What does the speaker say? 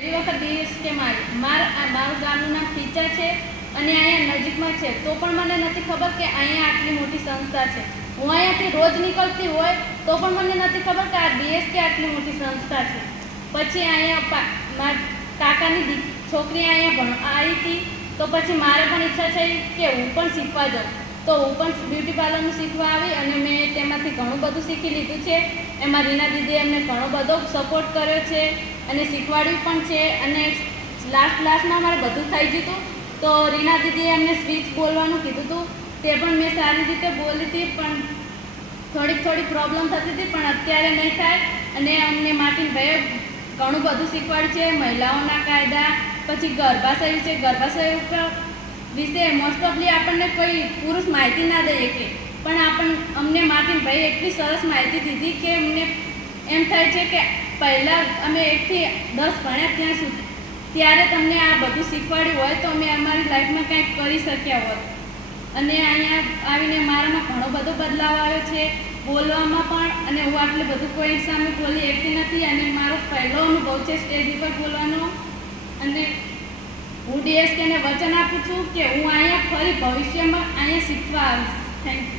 પહેલી વખત ડીએસકે મારું ગામનું નામ ટીચા છે અને અહીંયા નજીકમાં છે, તો પણ મને નથી ખબર કે અહીંયા આટલી મોટી સંસ્થા છે. હું અહીંયાથી રોજ નીકળતી હોય તો પણ મને નથી ખબર કે આ ડીએસકે આટલી મોટી સંસ્થા છે. પછી અહીંયા મારા કાકાની છોકરી અહીંયા આવી હતી, તો પછી મારે પણ ઈચ્છા થઈ કે હું પણ શીખવા જાઉં. તો હું પણ બ્યુટી પાર્લરનું શીખવા આવી અને મેં તેમાંથી ઘણું બધું શીખી લીધું છે. એમાં રીના દીદીએ અમને ઘણો બધો સપોર્ટ કર્યો છે અને શીખવાડ્યું પણ છે. અને લાસ્ટમાં મારે બધું થઈ ગયું હતું, તો રીના દીદીએ અમને સ્પીચ બોલવાનું કીધું હતું. તે પણ મેં સારી રીતે બોલી હતી, પણ થોડી પ્રોબ્લેમ થતી હતી, પણ અત્યારે નહીં થાય. અને અમને માર્ટિનભાઈએ ઘણું બધું શીખવાડ્યું છે. મહિલાઓના કાયદા, પછી ગર્ભાશય છે, ગર્ભાશય ઉપર વિશે મોસ્ટ ઓફલી આપણને કોઈ પુરુષ માહિતી ના દઈએ કે, પણ અમને માર્ટિનભાઈએ એટલી સરસ માહિતી દીધી કે અમને એમ થાય છે કે પહેલાં અમે 1 થી 10 ભણ્યા ત્યાં સુધી, ત્યારે તમને આ બધું શીખવાડ્યું હોય તો અમે અમારી લાઈફમાં કંઈક કરી શક્યા હોત. અને અહીંયા આવીને મારામાં ઘણો બધો બદલાવ આવ્યો છે, બોલવામાં પણ. અને હું આટલું બધું કોઈ સામે બોલી શકતી નથી, અને મારો પહેલો અનુભવ છે સ્ટેજ ઉપર બોલવાનો. અને હું ડીએસકેને વચન આપું છું કે હું અહીંયા ફરી ભવિષ્યમાં અહીંયા શીખવા આવીશ. Thank you.